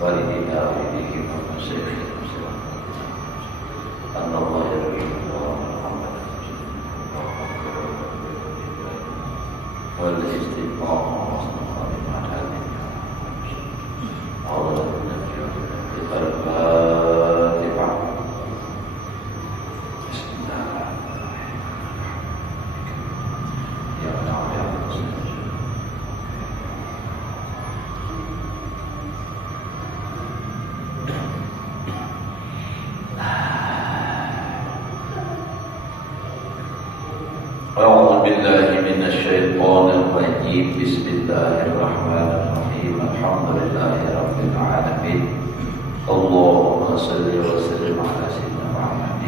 والدنا ووالديهم ومشايخنا أن الله يرحمه محمد والاستقامة واستقامة مع هذه الله الفاتحة بسم الله يا نعم يا مسلم أعوذ بالله من الشيطان الرجيم بسم الله الرحمن الرحيم الحمد لله رب العالمين اللهم صل وسلم على سيدنا محمد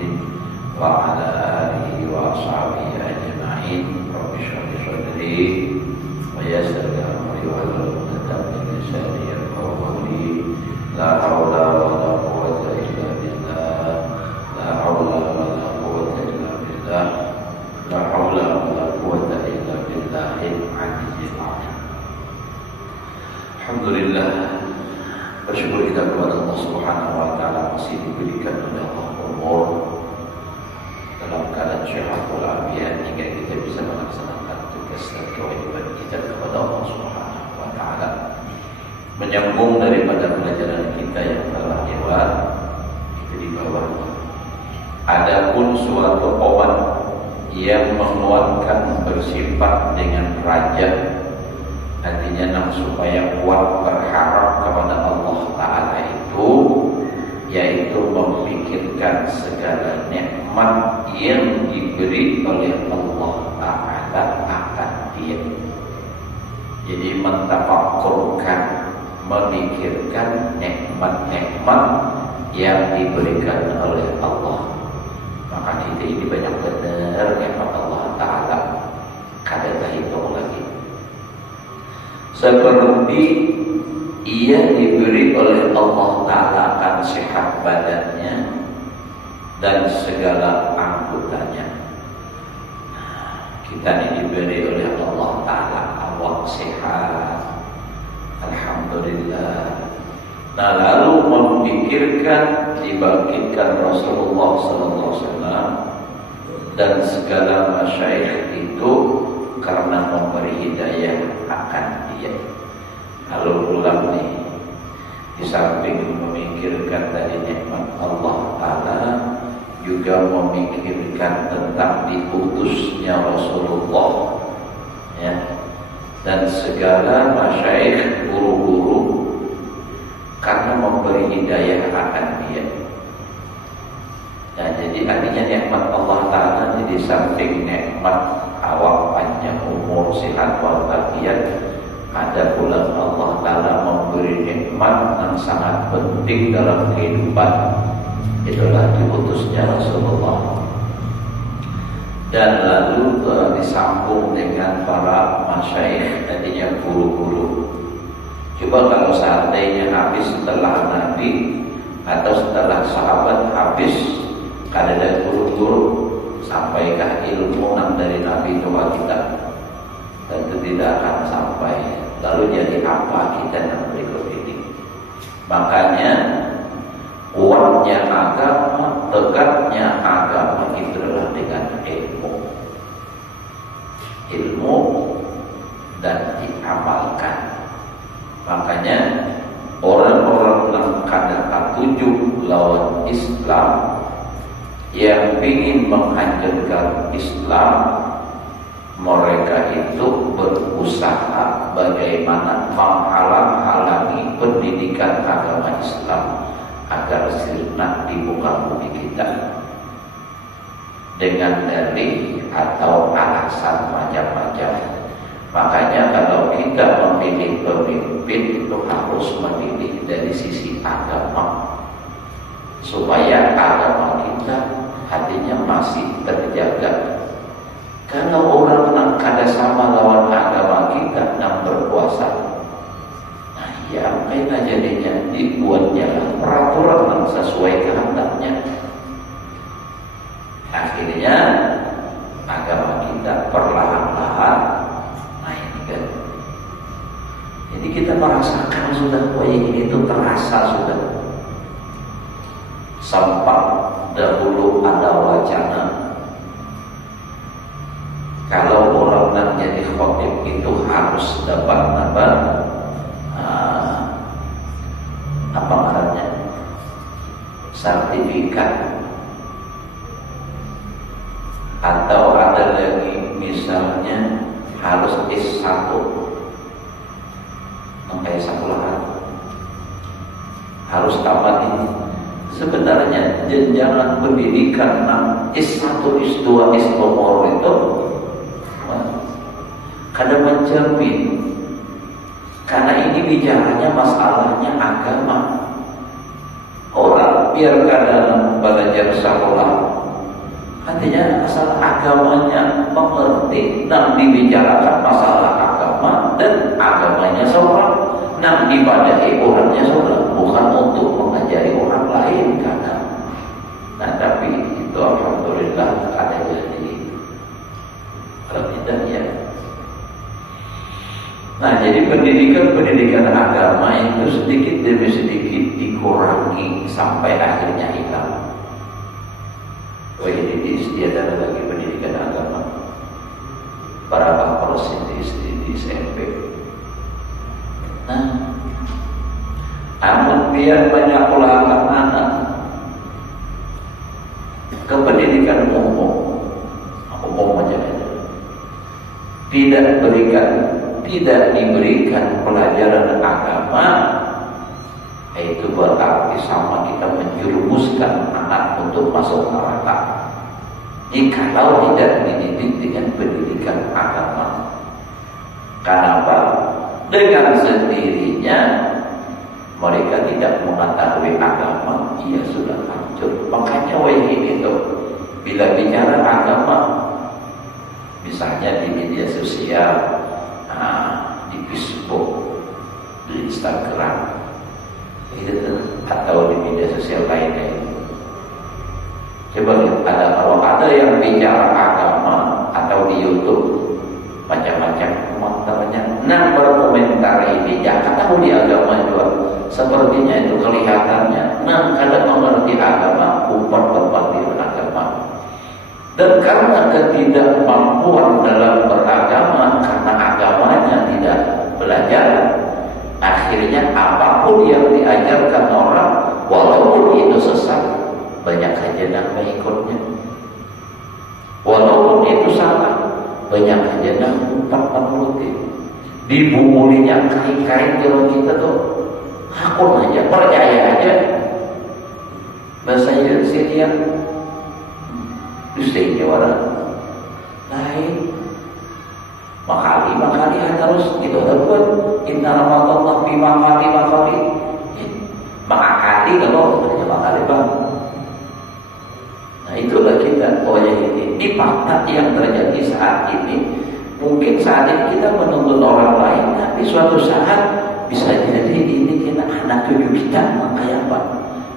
وعلى آله وأصحابه أجمعين رب اشرح لي صدري ويسر لي أمري واحلل عقدة من لساني يفقهوا قولي لا حول ولا قوة إلا بالله لا حول ولا قوة إلا بالله la haula wala quwwata illa billahil aliyyil azim. Alhamdulillah, bersyukur kita kepada Allah Subhanahu wa taala masih diberikan oleh Allah umur dalam keadaan sehat walafiat hingga kita bisa melaksanakan tugas dan kewajiban kita kepada Allah Subhanahu wa taala. Menyambung daripada pelajaran kita yang telah lewat itu di bawah. Adapun suatu obat yang menguatkan bersifat dengan raja, artinya nafsu supaya kuat berharap kepada Allah Ta'ala itu, yaitu memikirkan segala nikmat yang diberi oleh Allah Ta'ala akan dia. Jadi mentafakkurkan, memikirkan nikmat-nikmat yang diberikan oleh Allah. Maka kita ini banyak benar nikmat Allah Ta'ala, kada terhitung lagi. Seperti ia diberi oleh Allah Ta'ala akan sehat badannya dan segala anggotanya. Kita ini diberi oleh Allah Ta'ala awak sehat, alhamdulillah. Nah, lalu memikirkan dibangkitkan Rasulullah SAW dan segala masyayikh itu karena memberi hidayah akan dia. Lalu pulang nih, di samping memikirkan tadi nikmat Allah Ta'ala, juga memikirkan tentang diutusnya Rasulullah, ya, dan segala masyayikh, guru-guru, karena memberi hidayah akan dia. Nah, jadi artinya nikmat Allah Ta'ala di samping nikmat awak panjang umur, sehat walafiat, ada pula Allah Ta'ala memberi nikmat yang sangat penting dalam kehidupan, itulah diutusnya Rasulullah. Dan lalu disambung dengan para masyayikh, artinya guru-guru. Coba kalau seandainya habis setelah Nabi atau setelah sahabat habis kada ada guru-guru, sampaikah ilmu dari Nabi kepada kita? Tentu tidak akan sampai. Lalu jadi apa kita yang berikut ini? Makanya kuatnya agama, tegaknya agama itu adalah dengan ilmu dan diamalkan. Makanya orang-orang yang kada patujuh lawan Islam, yang ingin menghancurkan Islam, mereka itu berusaha bagaimana menghalang-halangi pendidikan agama Islam agar sirna di muka bumi kita dengan dalih atau alasan macam-macam. Makanya kalau kita memilih pemimpin itu harus memilih dari sisi agama, supaya agama kita hatinya masih terjaga. Karena orang yang kada sama lawan agama kita yang berkuasa, nah ya apa jadinya dibuatnya peraturan yang sesuai kehendaknya. Akhirnya agama kita perlahan-lahan Jadi kita merasakan sudah, wah ini itu terasa sudah. Sempat dahulu ada wacana kalau orang yang jadi khotib itu harus dapat apa namanya, sertifikat, atau ada lagi misalnya harus S1 sampai sekolahan, harus tamat ini. Sebenarnya jenjang pendidikan S1, S2, S2 itu kadang mencermin, karena ini bicaranya masalahnya agama. Orang biar kadang belajar sekolah, artinya asal agamanya mengerti, dan dibicarakan masalah agama dan agamanya seorang, dan ibadahi orangnya seorang, bukan untuk mengajari orang lain kadang. Nah tapi itu alhamdulillah ada jadi, kalau tidak ya. Nah jadi pendidikan agama itu sedikit demi sedikit dikurangi sampai akhirnya hilang. Oh ini di ada lagi pendidikan agama berapa persen di SMP. Nah, amun biar banyak ulangan anak ke pendidikan umum aja, tidak diberikan pelajaran agama, itu berarti sama kita menjerumuskan anak untuk masuk neraka. Jikalau tidak dididik dengan pendidikan agama, kenapa? Dengan sendirinya mereka tidak mengetahui agama, ia sudah hancur. Makanya ini itu bila bicara agama, misalnya di media sosial, di Facebook, di Instagram, atau di media sosial lainnya. Coba lihat, kalau ada yang bicara agama atau di YouTube macam-macam namanya, nah berkomentar ini jangan tahu di agama juga, sepertinya itu kelihatannya nah kadang mengerti agama, umpat-umpat di agama. Dan karena ketidakmampuan dalam beragama, karena agamanya tidak belajar, akhirnya apapun yang diajarkan orang, walaupun itu sesat, banyak saja yang mengikutnya. Walaupun itu salah, banyak saja yang menuruti. Dibumulinya kain-kain kalau kita tuh hakun aja, percaya aja. Bahasa Indonesia Dusta orang lain makali harus gitu dapat inna ramadhan fi makali makali kalau sebenarnya makali bang. Nah itulah kita ini fakta yang terjadi saat ini. Mungkin saat ini kita menuntut orang lain, tapi suatu saat bisa jadi ini kita anak cucu kita kayak apa.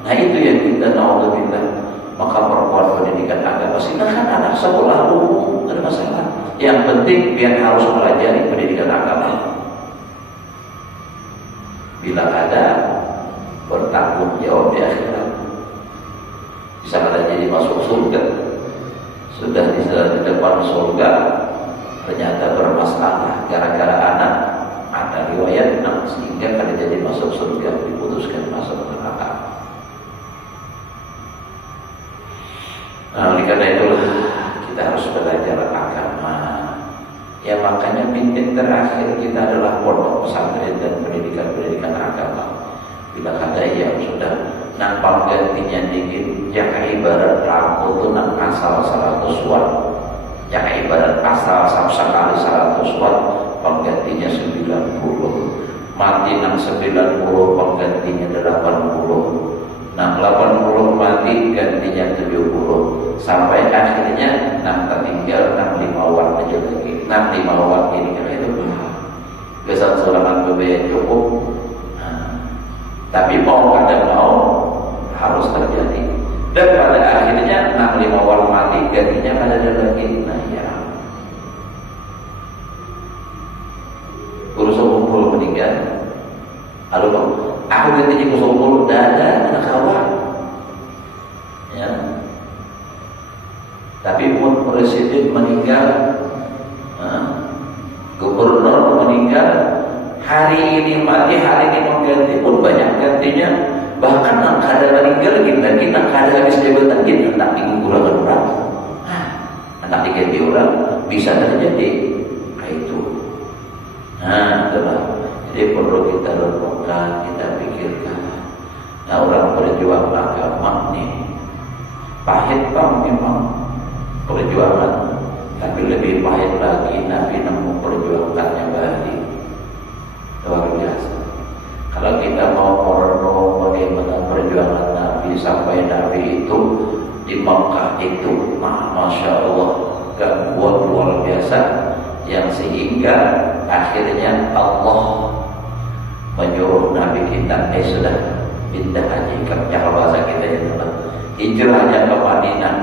Nah itu yang kita naudzubillah. Maka perempuan pendidikan agama silakan anak sekolah umum, ada masalah. Yang penting biar harus pelajari pendidikan agama. Bila ada bertanggung jawab di akhirat, bisa ada jadi masuk surga. Sudah di depan surga ternyata bermasalah gara-gara anak, ada riwayat sehingga kada jadi masuk surga, diputuskan masuk neraka. Nah, oleh karena itulah kita harus belajar agama. Ya makanya pintu terakhir kita adalah pondok pesantren dan pendidikan agama. Bila ada yang sudah nampak gantinya dingin, jangan ibarat lampu itu nak asal 100 watt. Jangan ibarat asal sekali 100 watt, penggantinya 90. Mati nang 90, penggantinya 80. Nah 80 mati gantinya 70, sampai akhirnya nah tertinggal 65 watt aja lagi. 65 watt ini kan itu besar sulaman beberapa cukup. Nah, tapi mau kada mau harus terjadi. Dan pada akhirnya 65 watt mati gantinya kada ada lagi. Nah ya urusan kumpul meninggal. Aku gantinya 0 dada anak kawan. Ya. Tapi pun presiden meninggal, gubernur meninggal, hari ini mati, hari ini mengganti pun banyak gantinya. Bahkan nak kada meninggal kita kada habis jabatan kita nak dikurangan orang, nak diganti orang bisa terjadi kayak itu. Nah, itulah. Jadi perlu kita renungkan, kita pikirkan. Nah, orang berjuang agama nih pahit bang memang perjuangan, tapi lebih pahit lagi Nabi nemu perjuangannya balik. Luar biasa. Kalau kita mau merenung bagaimana perjuangan Nabi sampai Nabi itu di Makkah itu, Masya Allah, gangguan luar biasa, yang sehingga akhirnya Allah menyuruh Nabi kita sudah pindah haji, kalau bahasa kita itu hijrahnya ke Madinah.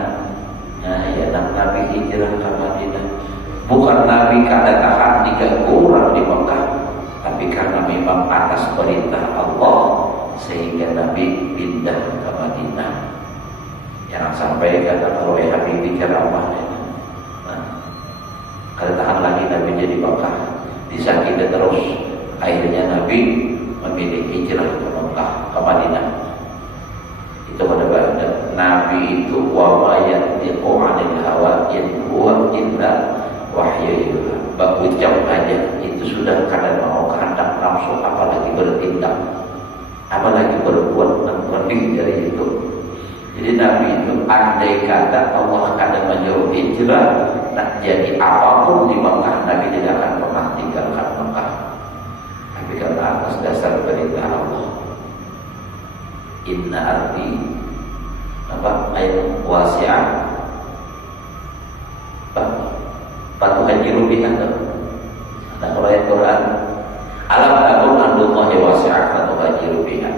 Nah, ya, Nabi hijrah ke Madinah bukan Nabi kada tahan diganggu orang di Makkah, tapi karena memang atas perintah Allah sehingga Nabi pindah ke Madinah. Jangan sampai kata kalau Habibie ceramah, kada tahan lagi Nabi jadi Makkah, disakiti terus, akhirnya Nabi memilih hijrah ke Makkah, ke Madinah. Itu pada Nabi itu wa ma yantiqu 'anil hawa in huwa illa wahyu yuha. Berucap aja itu sudah kadang mau kehendak nafsu, apalagi bertindak, apalagi berbuat lebih dari itu. Jadi Nabi itu andai kata Allah kadang menyuruh hijrah, nak jadi apapun di Makkah, Nabi tidak akan pernah tinggalkan Makkah. Tapi karena atas dasar perintah Allah, inna ardi ayat wasi'ah patuh hajiru biha. Nah, kalau ayat Quran alam takun andullahi wasi'ah patuh hajiru biha.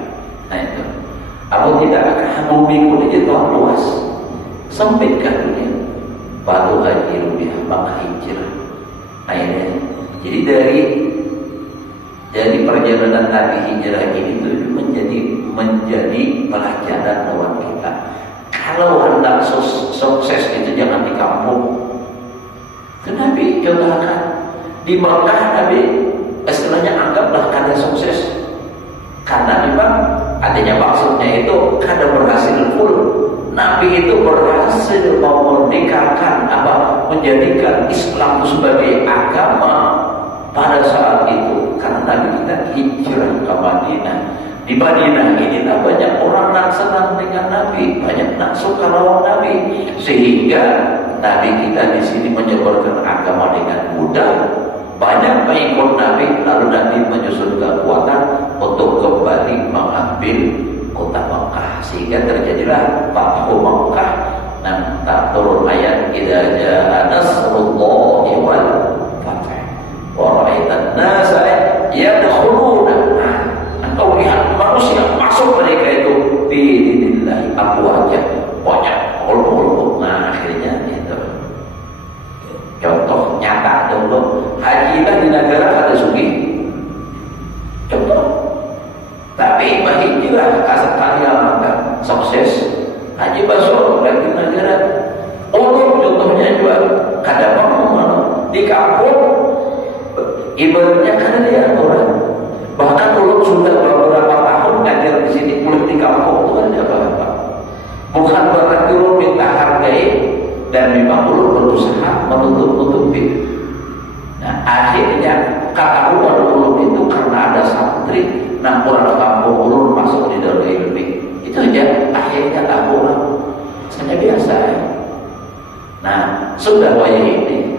Nah itu aku tidak akan memikul itu luas sempitkan dunia, patuh hajiru biha, maka hijrah. Nah ini jadi dari perjalanan Nabi hijrah ini itu menjadi pelajaran buat kita. Kalau hendak sukses itu jangan di kampung. Nabi cobakan di Makkah, Nabi istilahnya anggaplah karena sukses, karena memang adanya maksudnya itu kada berhasil full. Nabi itu berhasil memerdekakan menjadikan Islam itu sebagai agama pada saat itu, karena Nabi kita hijrah ke Madinah. Di Madinah ini banyak orang nak senang dengan Nabi, banyak nak suka lawan Nabi, sehingga Nabi kita di sini menyebarkan agama dengan mudah. Banyak pengikut Nabi, lalu Nabi menyusun kekuatan untuk kembali mengambil kota Makkah, sehingga terjadilah Fathu Makkah. Nah, tak turun ayat idza jaa nasrullahi wal fath wa ra'aitan nasa yadkhuluna. Engkau lihat manusia masuk mereka itu biidznillah, aja banyak ulul. Nah, akhirnya itu contoh nyata dulu. Hajilah di negara ada sugi contoh, tapi hijrah kasat kalian maka sukses. Haji Basur lagi di negara ulul contohnya juga kada mau di kampung ibaratnya kada lihat orang. Bahkan ulun sudah beberapa tahun ngajar di sini, ulun di kampung itu ada apa-apa. Bukan berarti ulun minta hargai, dan memang ulun berusaha menutup-nutupi. Nah, akhirnya ketahuan ulun itu karena ada santri. Nah, orang kampung ulun masuk di dalam ilmu. Itu aja akhirnya tahu orang. Saya biasa ya. Nah, sudah wayah ini.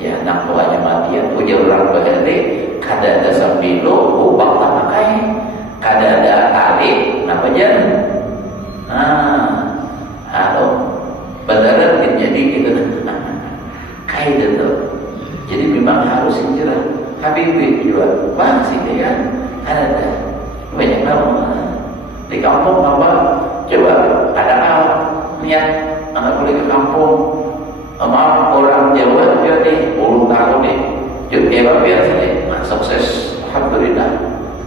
Ya, nak tuanya matian, ujar orang berhenti. Kada ada sambilo, ubah tak pakai, kada ada tali, namanya. Beneran jadi gitu. Kayak gitu. Jadi memang harus hijrah. Habibie juga masih kan, ada banyak nama di kampung apa? Coba ada niat anak boleh ke kampung, maaf orang Jawa dia nih 10 tahun nih. Jadi biasa nih, sukses, alhamdulillah.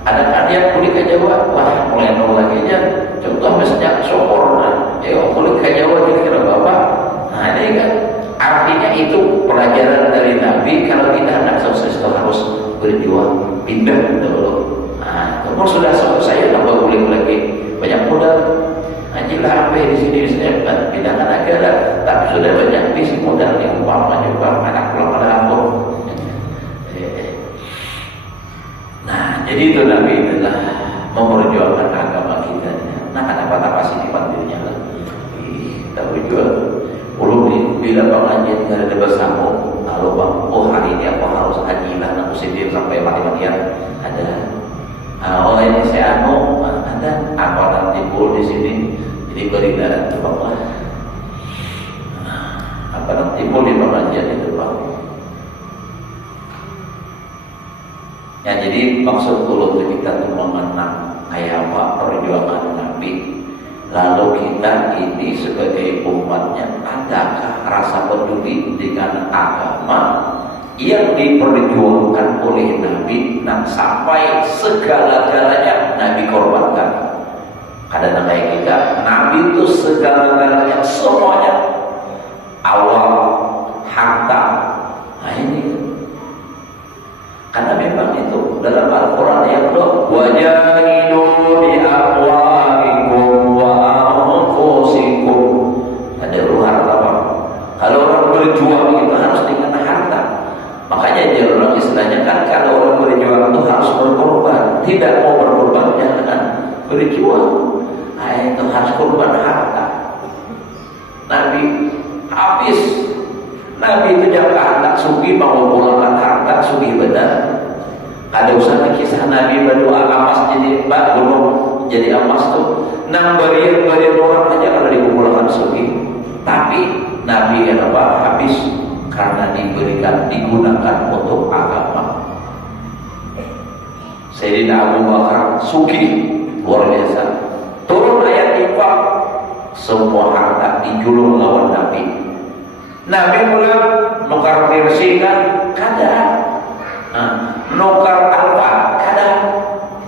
Ada yang kulit ke Jawa, wah mulai nol lagi aja. Contoh misalnya sopor, kulit ke Jawa kira-kira Bapak. Nah ini kan artinya itu pelajaran dari Nabi. Kalau kita hendak sukses itu harus berjuang, pindah dulu. Nah, kalau sudah saya tambah kulit lagi banyak modal. Hajilah sampai di sini saya pindahkan negara, tapi sudah banyak visi modal yang umpamanya juga anak pulang pada kampung. Nah, jadi itu Nabi adalah memperjuangkan agama kita. Nah, kenapa sih dipanggilnya? Kita berjuang. Belum bila pengajian tidak ada bersama. Lalu bang, hari ini aku harus hajilah, aku sendiri sampai mati-matian. Ada. Ini saya ada apa nanti di sini. Jadi berilah itu bang lah. Apa nanti di pengajian itu bang. Ya, jadi maksud dulu kita tuh mengenang kayak apa perjuangan Nabi. Lalu kita ini sebagai umatnya, adakah rasa peduli dengan agama yang diperjuangkan oleh Nabi, dan sampai segala-galanya Nabi korbankan? Kadang-kadang kayak kita, Nabi itu segala-galanya, semuanya, awal, harta. Nah ini karena memang itu dalam Al-Quran yang wajahidu bi amwalikum wa anfusikum. Ada harta Pak. Kalau orang berjuang itu harus dengan harta. Makanya dia orang istilahnya kan kalau orang berjuang itu harus berkorban. Tidak mau berkorban jangan berjuang. Nah, itu harus korban harta. Nabi habis. Nabi itu jangan harta sugi mau pulangkan harta sugi benar. Ada usaha kisah Nabi berdoa emas jadi gunung jadi emas tuh barian orang aja kalau dikumpulkan sugi. Tapi Nabi habis karena digunakan untuk agama. Sayyidina Abu Bakar sugi luar biasa. Turun ayat infak, semua harta dijulung lawan Nabi. Nabi mulai nukar bersihkan kada, nukar apa kada.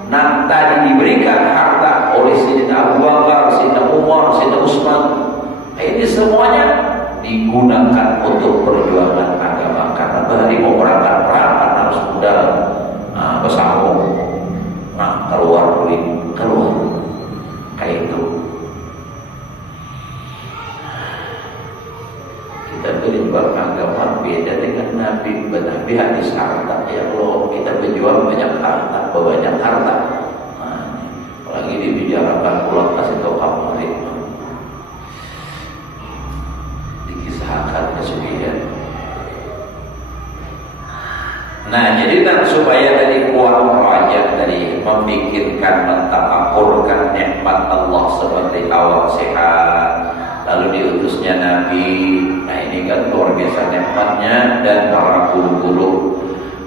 Nah tadi diberikan harta oleh Sayyidina Abu Bakar, Sayyidina Umar, Sayyidina Utsman. Ini semuanya digunakan untuk perjuangan agama. Karena dari mau berangkat perang harus modal bersambung, keluar duit, keluar kayak itu. Kita berjuang agama beda dengan Nabi. Nabi hadis harta. Ya Allah, kita berjuang banyak harta, banyak harta. Apalagi dibicarakan pulang kasih tahu kamu dikisahkan kesulitan. Nah, jadi supaya tadi kuat raja dari memikirkan, mentafakkurkan nikmat Allah seperti awal sehat, lalu diutusnya Nabi. Nah ini kan luar biasa nikmatnya, dan para guru-guru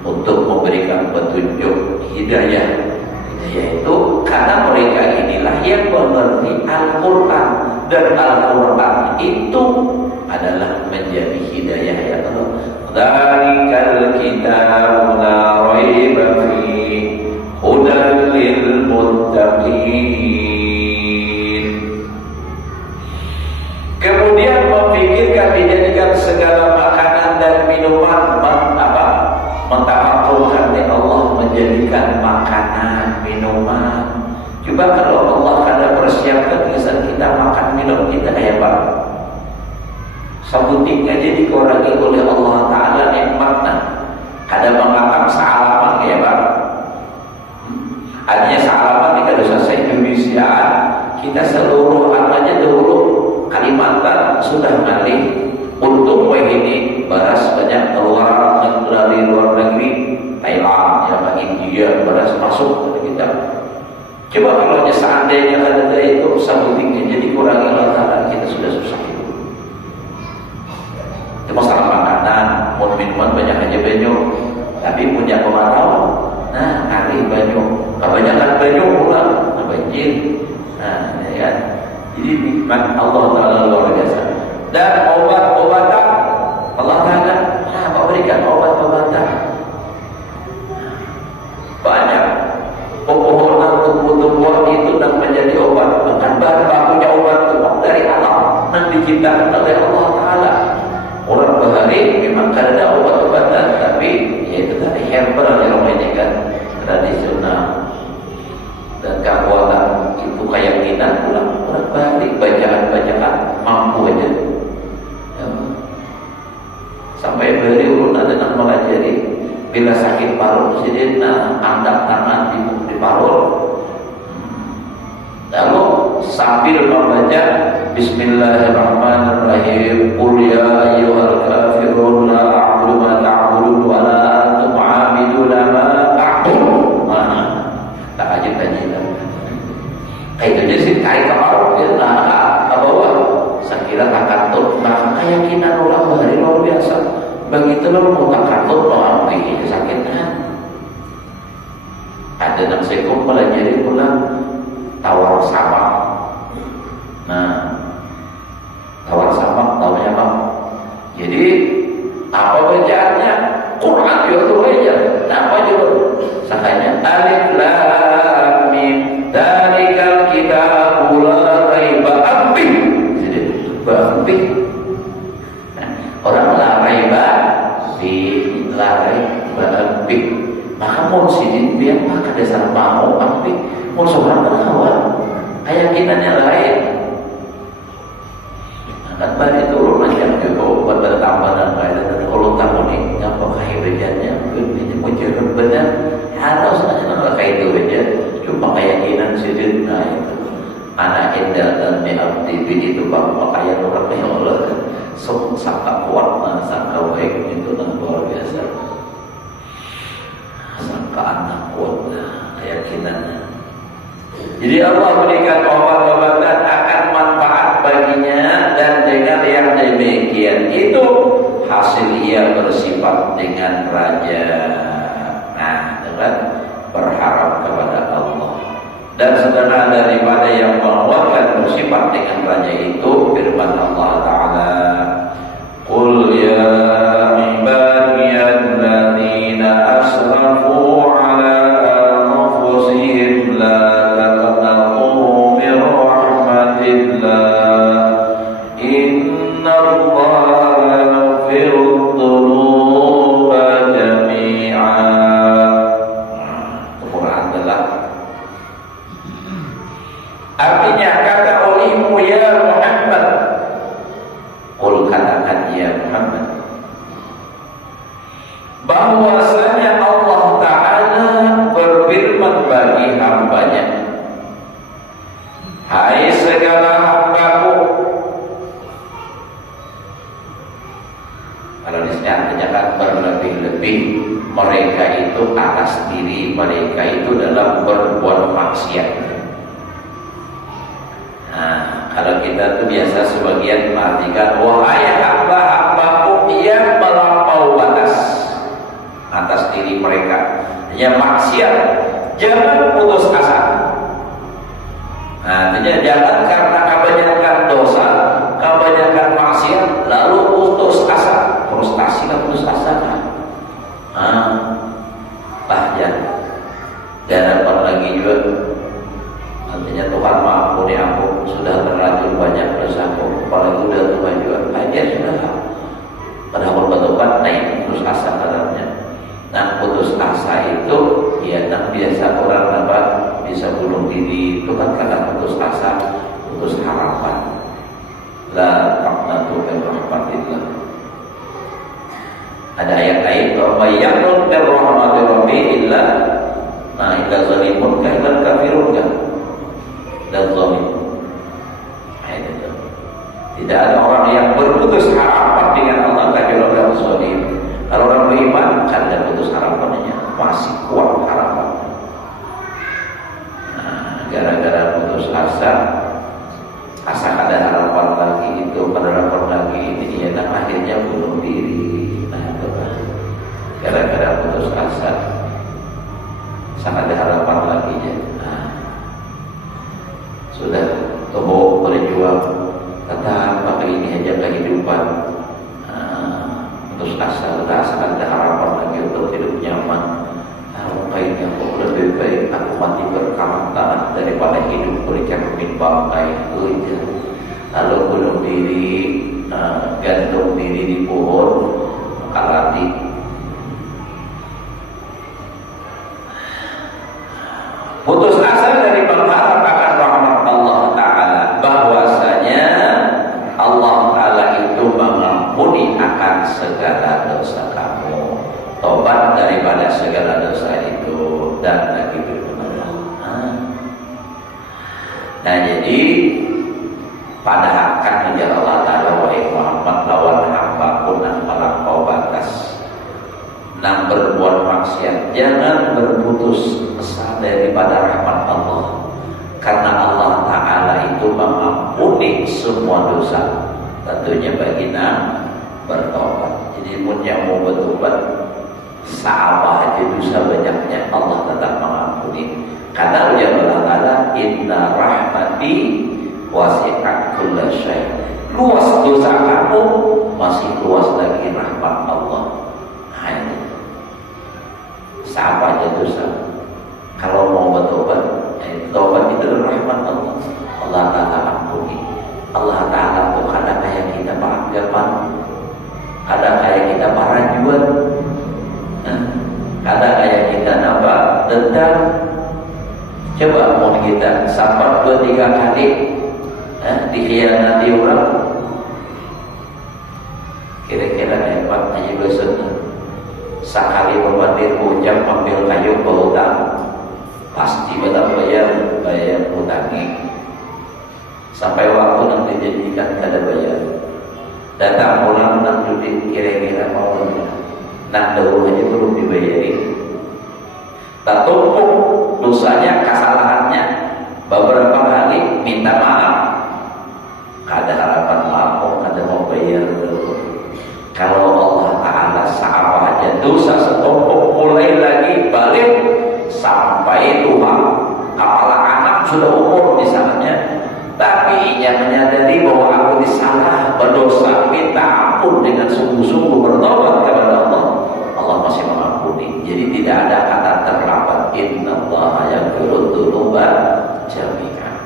untuk memberikan petunjuk hidayah. Hidayah itu karena mereka inilah yang mengerti Al-Quran, dan Al-Quran itu adalah menjadi hidayah ya Allah. Dzalikal kitabu la raiba fihi hudan lil muttaqin. Kemudian memikirkan dijadikan segala makanan dan minuman mentafakkurkan di Allah menjadikan makanan minuman. Coba kalau Allah kada persiapkan misal kita makan minum kita kayak apa? Sabuting aja dikurangi oleh Allah Ta'ala nikmatnya. Kada menganggap salaman kayak apa? Artinya salaman jika dosa saya Indonesia kita seluruh aja dulu Kalimantan sudah ngalih. Untung ini beras banyak keluar dari luar negeri, Thailand, ya, India, beras masuk ke kita. Coba kalau seandainya ada itu sabutingnya jadi kurangi Allah Ta'ala, kita sudah susah. Itu masalah makanan, mau minuman banyak aja banyak, tapi punya kemarau. Nah, kali banyak, kebanyakan banyak pula, banjir. Nah, ya kan. Jadi nikmat Allah Ta'ala luar biasa. Dan obat-obatan Allah Ta'ala berikan obat-obatan banyak. keyakinan pulang balik bacaan mampu aja. Ya. Sampai beri ulun ada nak melajari bila sakit parut jadi angkat tangan di parut. Lalu sambil membaca Bismillahirrahmanirrahim, Qul ya ayyuhal kafirun la a'budu ma ta'budun wa la antum 'abiduna ma a'budu. Tak ajib-ajib. Kayak aja sih kayak keparut dia ke bawah. Sakira takatut, nah keyakinan orang bahari luar biasa. Begitu lo mau takatut lo ambil sakitnya. Ada nak sekum pelajari pula tawar samak. Nah, tawar samak tahunya apa? Jadi apa bacaannya? Quran itu aja. Apa judul? Sakanya alif lam mim dzalikal kitabul la raiba fihi. Jadi berarti orang la raiba fihi, la raiba fihi. Maka mau sidin biar maka dasar mau ambil mau seorang kawan keyakinannya lain. Akan balik turun macam juga buat bertambah dan lain. Dan kalau tamu ni apa kehebatannya, ini mujarab benar harus aja nak kayak itu aja. Cuma keyakinan sidin nah itu anak indah dan diabdi itu bang pakaian orang yang Allah sangka kuat, sangka baik itu luar biasa. Sangka anak kuat keyakinannya. Jadi Allah berikan obat-obatan akan manfaat baginya, dan dengan yang demikian itu hasil ia bersifat dengan raja. Nah, dengan berharap kepada Allah. Dan sebenarnya daripada yang menguatkan bersifat dengan raja itu firman Allah Ta'ala, Qul ya ibadiyalladzina asrafu ala anfusihim la taqnatu min rahmatillah innallaha yaghfirud dzunuba jami'a. Quran adalah artinya kata olehmu ya Muhammad, Qul katakan ya Muhammad, bahwasanya Allah Ta'ala berfirman bagi hambanya, hai segala hambaku. Kalau di sini artinya kan berlebih-lebih, mereka itu atas diri mereka itu dalam berbuat maksiat. Nah, kalau kita tuh biasa sebagian mengartikan wahai hamba-hambaku yang melampaui batas atas diri mereka, yang maksiat, jangan putus asa. Nah, artinya jangan karena kebanyakan dosa, kebanyakan maksiat, lalu putus asa, frustasi dan putus asa. Bahaya. Dan apa lagi juga? Artinya Tuhan maafuni aku, sudah terlanjur banyak dosaku, apalagi udah tua juga, aja sudah. Padahal bertobat naik putus asa katanya. Nah, putus asa itu ya biasa orang apa bisa bunuh diri itu kan karena putus asa, putus harapan. La taqnatu min rahmatillah. Ada ayat lain bahwa yaqnut min rahmatir rabbi illa illa zalimun kailan kafirun kan. Dan zalim. Tidak ada orang yang berputus harapan dengan Allah kecuali orang zalim. Kalau orang beriman kan ada putus harapannya, masih kuat harapan. Nah, gara-gara putus asa ada harapan lagi itu, pada harapan lagi ini, dan akhirnya bunuh diri. Nah, itu kan gara-gara putus asa ada harapan lagi ya. Sudah tobo berjuang tetap pakai ini aja kehidupan, terus asal ada harapan lagi untuk hidup nyaman. Kayaknya aku lebih baik aku mati berkarantina daripada hidup bercermin bangkai aja. Lalu bunuh diri, gantung diri di pohon, kalati. Putus asa dari berharap akan rahmat Allah Nah jadi pada akan ya Allah Ta'ala wahai Muhammad lawan hamba pun yang melampaui batas dan berbuat maksiat, jangan berputus asa daripada rahmat Allah, karena Allah Ta'ala itu mengampuni semua dosa, tentunya bagi yang bertobat. Jadi pun yang mau bertobat sahabat aja dosa banyaknya Allah tetap mengampuni, karena ujar Allah Ta'ala inna rahmati wasi'at kulla syai'. Luas dosa kamu, masih luas lagi rahmat Allah. Hanya sama aja dosa. Kalau mau bertobat, tobat itu rahmat Allah. Allah Ta'ala ampuni. Allah Ta'ala tuh kadang kayak kita beranggapan, kadang kayak kita parajuan, kadang kayak kita nambah dendam. Coba mau kita sampai 2-3 kali dikhianati orang, kira-kira hebat aja biasanya. Sekali membandir hujang ambil kayu berhutang, pasti betul bayar hutangnya. Sampai waktu nanti dijadikan kada bayar, datang pulang nak duit kira-kira mau nak dahulu aja belum dibayari. Tak tumpuk dosanya, kesalahannya, beberapa kali minta maaf, kada harapan maaf, kada mau bayar dulu. Kalau Allah Ta'ala sama aja dosa setumpuk, mulai lagi balik sampai Tuhan kepala anak sudah umur misalnya, tapi ia menyadari bahwa aku disalah, berdosa, minta ampun dengan sungguh-sungguh bertobat kepada Allah, Allah masih mengampuni. Jadi tidak ada kata terlambat. Innallaha yaghfiru dzunuba jami'an.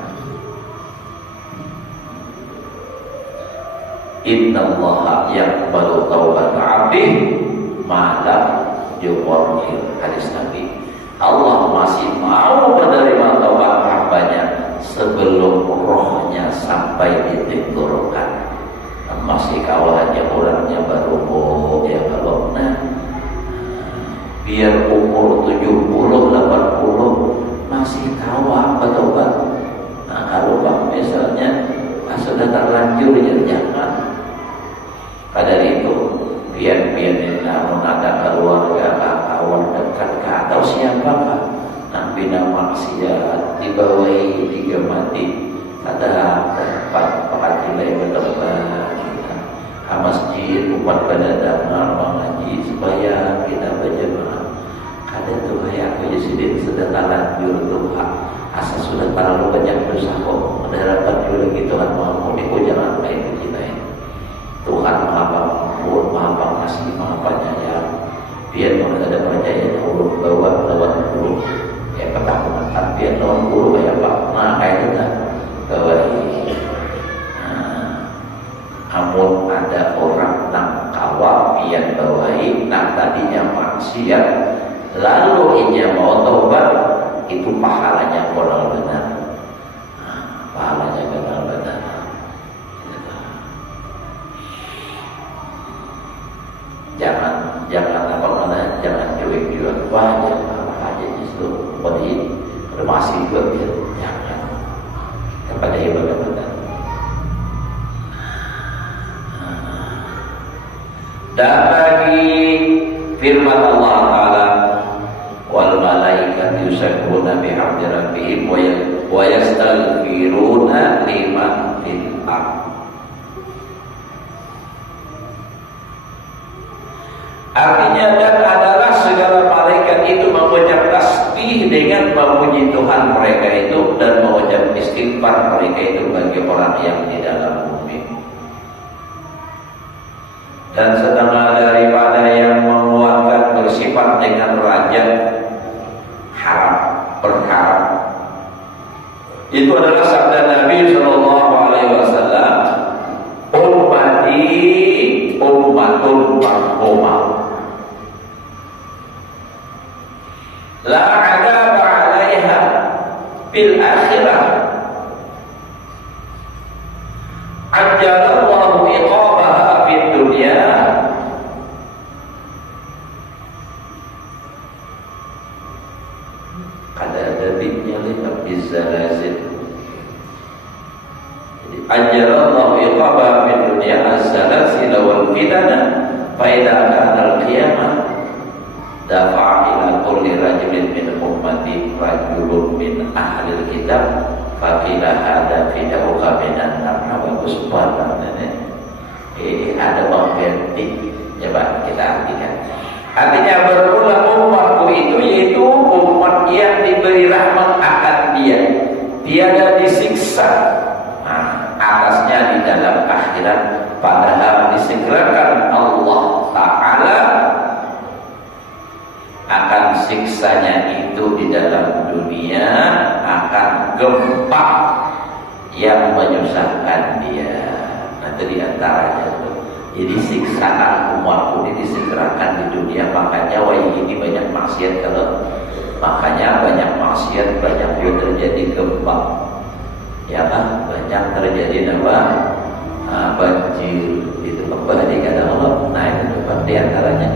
Innallaha yaqbalu taubata 'abdihi ma lam yughfir. Hadis Nabi. Allah masih mau menerima taubat hambanya sebelum rohnya sampai ditenggorokan. Masih kawannya orangnya baru ya kalau biar umur 70, 80 masih kawan bertobat. Nah kalau bang misalnya sudah terlanjur ya jangan. Pada itu biar namun ada keluarga, kawan dekat atau siapakah nak bina maksiat dibawahi digemati, ada tempat pengajian bertempat masjid umat pada damar mengaji supaya kita berjemaah. Kada tuh kayak aku jadi sudah terlanjur tuh asa sudah terlalu banyak dosa kok mendapat juga gitu kan mau niku jangan kayak kita ya. Tuhan Maha Pengampun, Maha Pengasih, Maha Penyayang. Biar kalau ada percaya Allah bawa lawan guru ya ketakutan, biar lawan guru kayak apa? Nah kayak kita bawa namun ada orang nak kawal biar bawahi nak tadinya maksiat lalu inya mau taubat, itu pahalanya benar benar, pahalanya benar benar. Jangan apa mana, jangan cuek-cuek banyak apa aja justru beri masih buat jangan kepada ibadah benar. Dan bagi firman Allah Ta'ala wal malaikat yusabbihuna bihamdi rabbihim wa yastaghfiruna liman fil ardh. Artinya dan adalah segala malaikat itu mengucap tasbih dengan memuji Tuhan mereka itu dan mengucap istighfar mereka itu bagi orang yang di dalam bumi. Dan setengah daripada yang menguatkan bersifat dengan raja harap berharap itu adalah sabda Nabi SAW, ummati ummatun marhumah la adab 'alaiha fil akhirah ajjalallahu iqabaha fid dunya kada ada bitnya lihat bizalazil Ajalallahu iqaba fid dunya as-salasil wal fitana fa idza kana al-qiyamah dafa'a ila kulli rajulin min ummati rajulun min ahli al-kitab fa qila hadza fidauka minan nar. Bagus banget ini. Ada pengganti. Coba kita artikan. Artinya bermula umatku itu yaitu umat yang diberi rahmat akan dia, tiada disiksa atasnya di dalam akhirat, padahal disegerakan Allah Ta'ala akan siksanya itu di dalam dunia, akan gempa yang menyusahkan dia. Nanti diantaranya itu. Jadi siksaan umatku ini disegerakan di dunia, makanya wahyu ini banyak maksiat. Makanya banyak maksiat, banyak terjadi gempa, ya kan? Banyak terjadi banjir, itu kembali kepada Allah. Nah itu diantaranya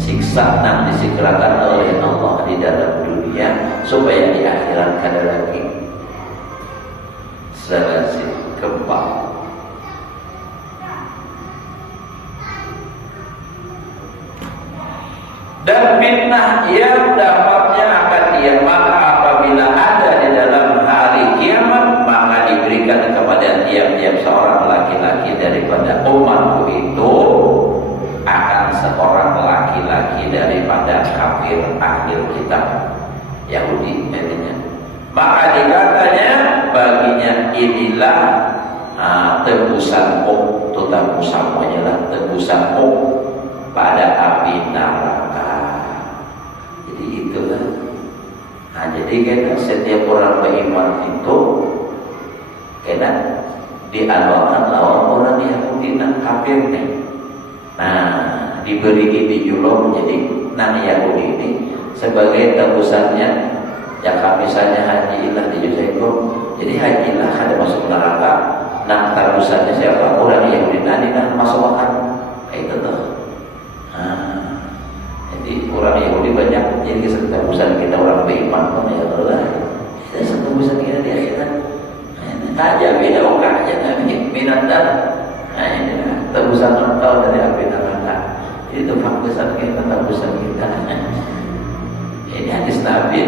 siksa yang disegerakan oleh Allah di dalam dunia supaya di akhirat ada lagi selasin gempa. Dan fitnah yang dapatnya akan dia, maka apabila ada di dalam hari kiamat, maka diberikan kepada tiap-tiap seorang laki-laki daripada umatku itu akan seorang laki-laki daripada kafir ahli kitab Yahudi jadinya. Maka dikatanya baginya inilah tebusanmu, tetapi semuanya lah tebusanmu pada api neraka. Jadi itulah. Nah, jadi kita setiap orang beriman itu kita dialahkan lawan orang Yahudi dan kafir nih. Nah, diberi ini julung jadi nang Yahudi ini sebagai tebusannya. Ya misalnya hajilah di Yusaikum, jadi hajilah ada masuk neraka. Nah, tebusannya siapa? Orang Yahudi nanti masuk akan kayak itu tuh. Jadi orang Yahudi banyak, jadi ketebusan kita orang beriman pun ya Allah. Kita ketebusan kita di akhirat. Aja beda orang aja nabi minat dan ini tebusan engkau dari api neraka. Itu fakta kita, tebusan kita. Ini hadis Nabi.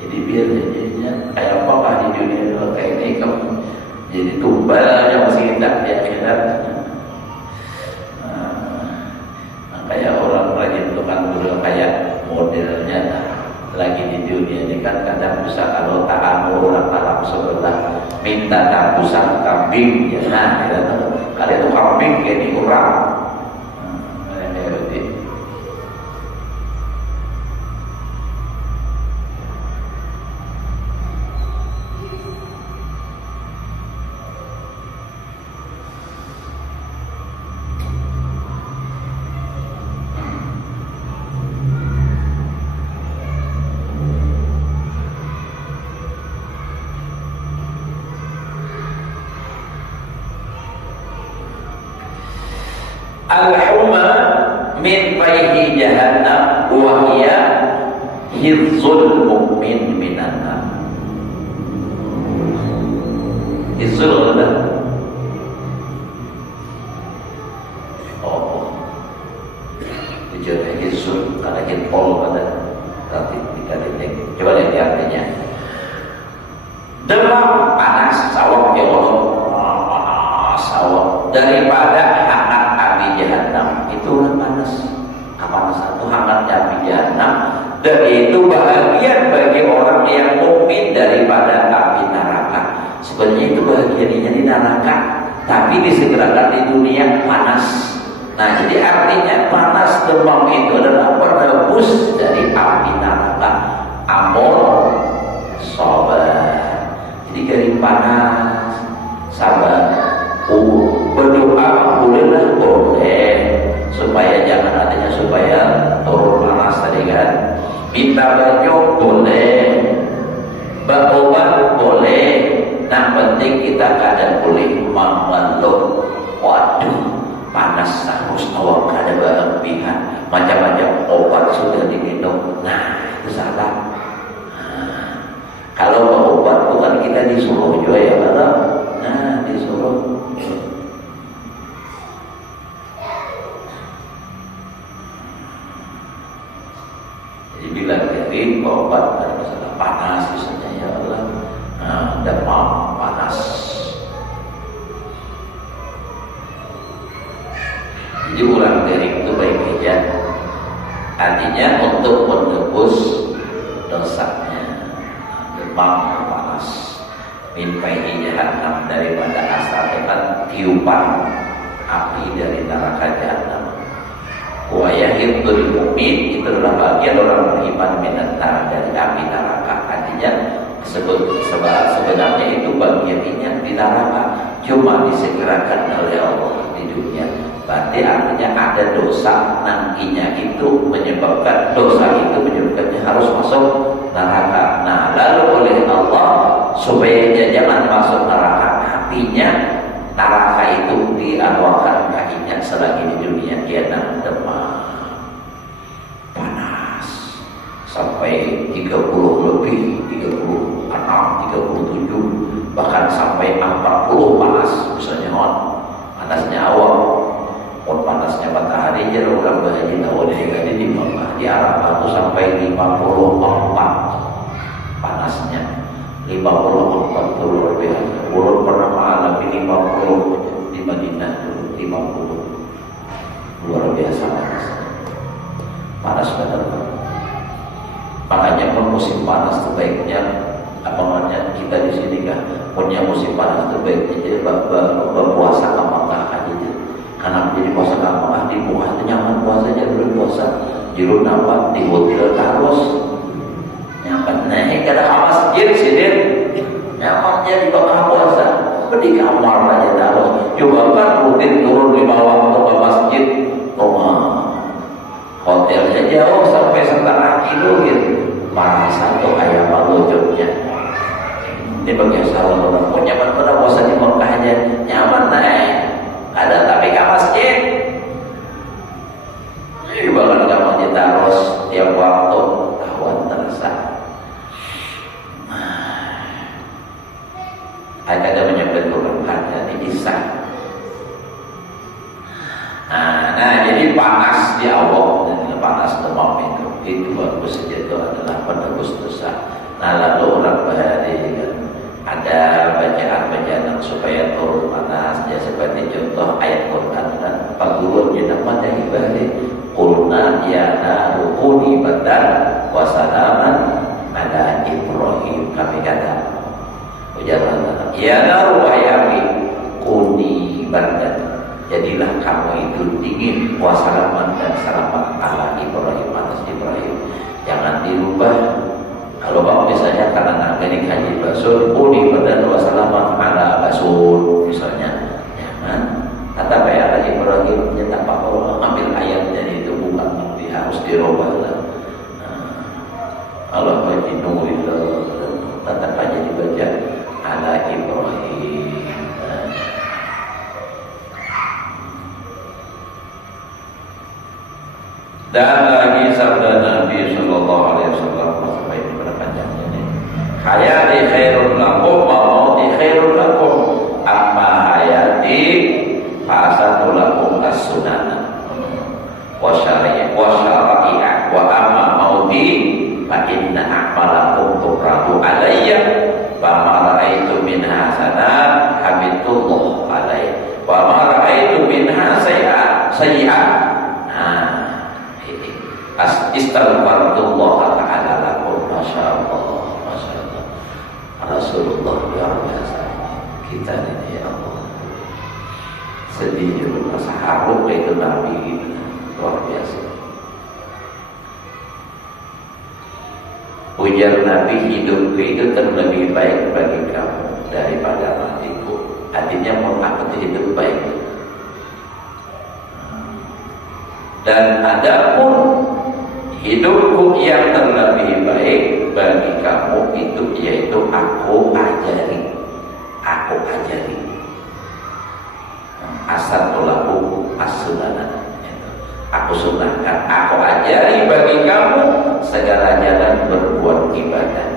Jadi biar jadinya kayak apakah di dunia kayak ini kamu jadi tumbalnya masih kita di akhirat. Kayak orang rajin tukang gula kayak modelnya lagi di dunia ini kan kadang bisa kalau tamu orang alam sebelah minta tambusan kambing ya, nah kalau itu kambing kayak di orang. Al-huma min fayhi jahannam wa hiya hizzul mu'min minan nar. Hizzul adalah tujuannya hizzul karena himpol pada nanti dikalikan. Coba lihat artinya. Demam panas sawah ya Allah, sawah daripada hangat api jahanam itu panas. Kepanasan itu hangatnya api jahanam, dan itu bahagian bagi orang yang mukmin daripada api neraka. Sebenarnya itu bahagiannya di neraka, tapi disegerakan di dunia panas. Nah, jadi artinya panas demam itu adalah penebus dari api neraka. Amor sabar. Jadi kering panas, sabar. Berdoa bolehlah, boleh, supaya jangan adanya supaya turun panas tadi kan. Minta baju boleh, berobat boleh. Nah, penting kita kadang boleh mengeluh. Waduh, panas harus awak ada berlebihan, macam-macam obat sudah diminum. Nah, itu salah. disuruh juga ya Bapak. Nah disuruh. Jadi bila jadi obat ada masalah panas misalnya ya Allah, demam panas. Jadi ulang kering itu baik aja. Artinya untuk menebus dosanya. Demam panas, minfaihi jahannam, daripada asalkan tiupan api dari neraka jahannam. Wa yahibul mu'min, itu adalah bagian orang beriman minan dari api neraka. Artinya sebenarnya itu bagiannya di neraka, cuma disegerakan oleh Allah di dunia. Berarti artinya ada dosa nantinya itu menyebabkan menyebabkannya harus masuk neraka. Nah lalu oleh Allah supaya dia jangan masuk neraka, apinya neraka itu diarwahkan kakinya selagi di dunia dia demam panas sampai 30 lebih, 36, 37, bahkan sampai 40 panas misalnya panasnya awal. Panasnya matahari jadi orang berhaji tahu dari di bawah di Arafah itu sampai 54 panasnya 54 itu luar biasa. Ulun pernah mengalami 50 di Madinah dulu 50 luar biasa panas benar. Makanya pun musim panas sebaiknya namanya kita di sini kan punya musim panas sebaiknya jadi berpuasa ke Makkah aja. Karena menjadi puasa lama di Mu'ah itu nyaman puasanya dulu puasa juru nampak di hotel terus nyaman naik kada ke masjid sidin nyaman jadi bakal puasa di kamar aja terus coba kan rutin turun di bawah ke masjid hotelnya jauh sampai setengah kilo gitu merasa tuh kayak balojotnya ini bagian salah orang pun nyaman pada puasa di Mekah aja nyaman naik ada tapi ke masjid ini bahkan ke masjid terus tiap waktu tahuan terasa ada menyebut ada di Isya. Nah jadi panas di awal dan panas demam itu bagus saja itu adalah penebus dosa. Nah lalu orang berhari ada bacaan-bacaan supaya turun panas ya seperti contoh ayat Quran dan pagurun di nama dari balik Qulna ya narukuni badan wasalaman ada Ibrahim kami kata ujaran ya naru wahai kuni badan jadilah kamu itu dingin wasalaman dan salaman ala Ibrahim atas Ibrahim jangan dirubah. Kalau bapak misalnya karena nangani haji basul, kuni badan wassalaman ala basul misalnya, jangan. Kata Pak Ibrahim, nyata Pak Allah ambil ayat jadi itu bukan harus dirubah lah. Allah bagi nungguin tetap aja dibaca ala Ibrahim. Dan lagi sabda Nabi Sallallahu Alaihi Wasallam sampai ini berpanjangnya ini. Hayati khairul lakum wa mauti khairul lakum. Amma hayati fa'asatu lakum as-sunana wa syari'a wa amma mauti fa inna a'malakum tuqradu alayya wa ma ra'aitu min hasanat habitullah alayya wa ma ra'aitu minha sayyi'at. Istighfarullah ta'ala lakum. Masya Allah Rasulullah luar biasa kita ini ya Allah sedih merasa harum itu Nabi luar biasa. Ujar Nabi hidupku itu terlebih baik bagi kamu daripada matiku. Artinya mau aku hidup baik. Dan adapun hidupku yang terlebih baik bagi kamu itu yaitu aku ajari asatulaku as-sunana, aku sunahkan, aku ajari bagi kamu segala jalan berbuat ibadah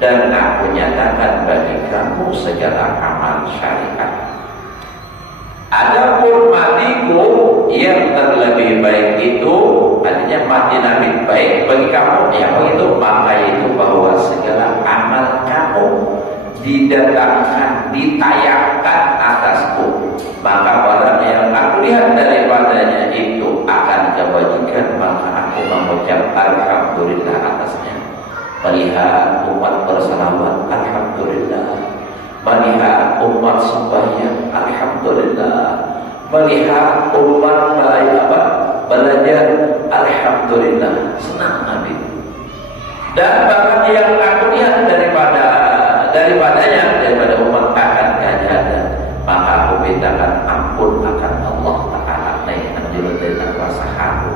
dan aku nyatakan bagi kamu segala amal syariat. Adapun matiku yang terlebih baik itu, artinya mati Nabi baik bagi kamu, ya begitu, maka itu bahwa segala amal kamu didatangkan, ditayangkan atasku, maka barang yang aku lihat daripadanya itu akan kebajikan, maka aku mengucap alhamdulillah atasnya. Melihat umat bersalawat, alhamdulillah. Melihat umat sembahyang, alhamdulillah. Melihat umat belajar, alhamdulillah. Senang Nabi. Dan barang yang aku lihat daripada umat akan kejahatan, maka aku mintakan ampun akan Allah Ta'ala. Naik rasa haru.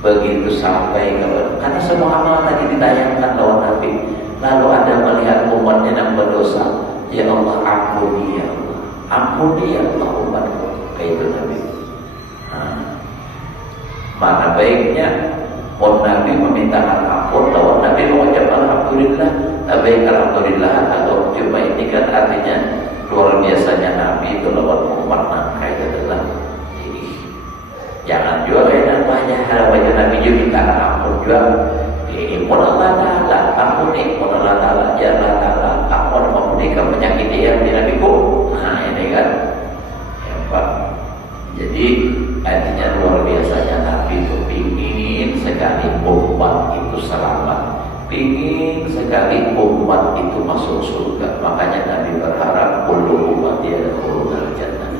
Begitu sampai karena semua amal tadi ditayangkan lawan Nabi. Lalu ada melihat umatnya yang berdosa, ya Allah ampuni ya Allah, ampuni ya Allah umatku. Kayak itu Nabi. Mana baiknya Nabi memintakan ampun, lawan Nabi mengucap alhamdulillah. Baik alhamdulillah atau cuma ini kan artinya luar biasanya Nabi itu lawan umat. Kayak itu adalah ini. Jangan juga kayak banyak wajah Nabi juga minta ampun juga. Allah Ta'ala ampuni, Allah Ta'ala ya Allah Ta'ala ampuni kamu menyakiti yang Nabiku. Nah ini kan ya Pak. Jadi artinya luar biasanya Nabi itu pingin sekali umat itu selamat, pingin sekali umat itu masuk surga. Makanya Nabi berharap kullu ummati yadkhulunal jannah.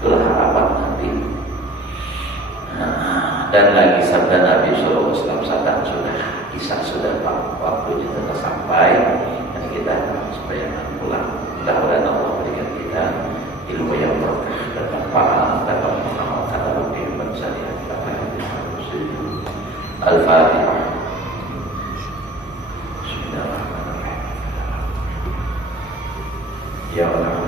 Itulah harapan Nabi. Dan lagi sabda Nabi SAW sudah kisah sudah waktunya telah sampai, dan kita supaya pulang. Mudah-mudahan Allah berikan kita ilmu yang berkah dan manfaat dapat mengamalkan dalam kehidupan sehari-hari. Al-Fatihah. Bismillahirrahmanirrahim. Ya Allah.